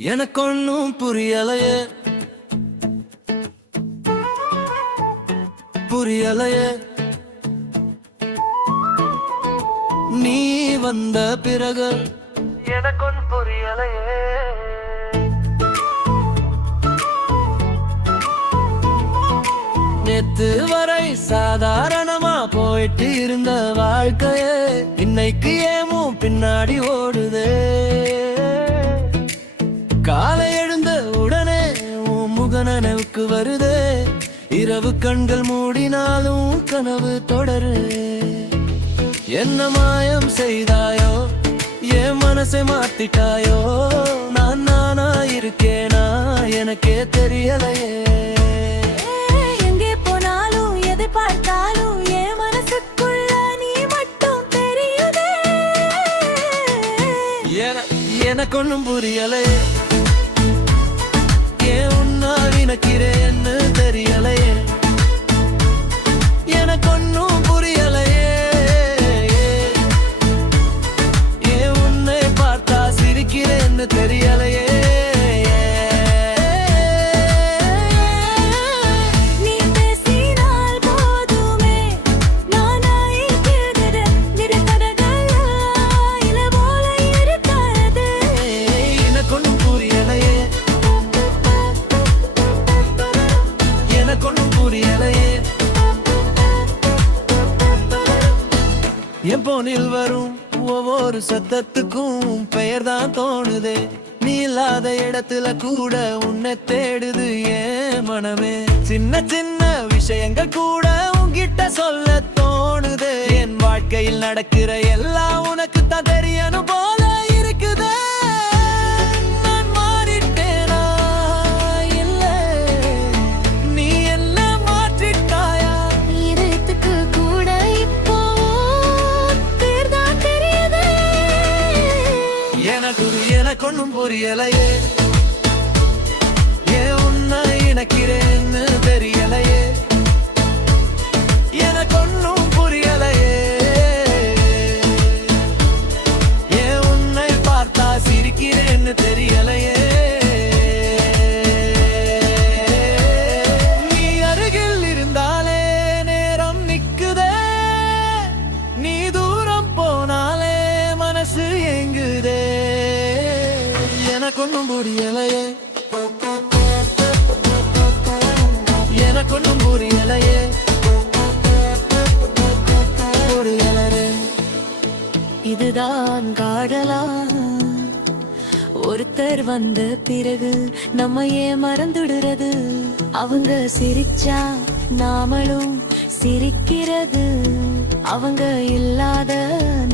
எனக்கொன்னும் புரியலையே புரியலையே நீ வந்த பிறகு எனக்கொன்னும் புரியலையே நேத்து வரை சாதாரணமா போயிட்டு இருந்த வாழ்க்கையே இன்னைக்கு ஏமும் பின்னாடி ஓடுதே காலை எழுந்த உடனே உன் முக நினைவுக்கு வருதே இரவு கண்கள் மூடினாலும் கனவு தொடரு என்ன மாயம் செய்தாயோ என் மனசை மாத்திட்டாயோ நான் நானா இருக்கேனா எனக்கே தெரியலையே எங்கே போனாலும் எதை பார்த்தாலும் என் மனசுக்குள்ள நீ மட்டும் தெரியுதே எனக்கு ஒன்னும் புரியலையே ஏன் உன்னால் நினைக்கிறேன்னு தெரியலையே எனக்கு ஒன்னும் புரியலையே ஏன் உன்னை பார்த்தா சிரிக்கிறேன்னு தெரியலையே நீ பேசினால் போதுமே நானாய் கேட்கிறது நிறக்கடகள் இல போல இருக்கிறது எனக்கு ஒன்னும் புரியலையே எனக்கு ஒன்னும் புரியலையே என் போனில் வரும் ஒவ்வொரு சத்தத்துக்கும் பெயர் தான் தோணுதே நீ இல்லாத இடத்துல கூட உன்னை தேடுது ஏன் மனமே சின்ன சின்ன விஷயங்கள் கூட உன்கிட்ட சொல்ல தோணுதே என் வாழ்க்கையில் நடக்கிற எல்லாம் உனக்கு தான் தெரியணும் போல இருக்குதே நான் மாறிட்டேனா இல்ல நீ என்ன மாற்றிட்டாயா இதயத்துக்கு கூட இப்போ பேர்தான் தெரியுதே எனக்கு ஒன்னும் புரியலையே ஏன் உன்னை இணைக்கிறேன்னு தெரியலையே எனக்கு ஒன்னும் புரியலையே ஏன் உன்னை பார்த்தா சிரிக்கிறேன்னு தெரியலையே நீ அருகில் இருந்தாலே நேரம் நிக்குதே நீ தூரம் போனாலே மனசு ஏங்குதே எனக்கு ஒன்னும் புரியலையே எனக்கு ஒன்னும் புரியலையே புரியலையே இதுதான் காடலா ஒருத்தர் வந்த பிறகு நம்ம ஏன் மறந்துடுறது அவங்க சிரிச்சா நாமளும் சிரிக்கிறது அவங்க இல்லாத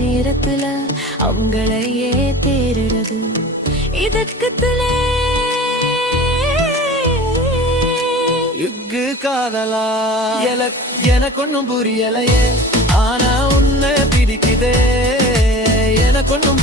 நேரத்துல அவங்களையே தேடுறது இதுக்குலே இக்கு காதலா எனக்கு ஒன்னும் புரியலையே ஆனா உன்னை பிடிக்குதே எனக்கு ஒன்னும்